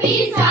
peace.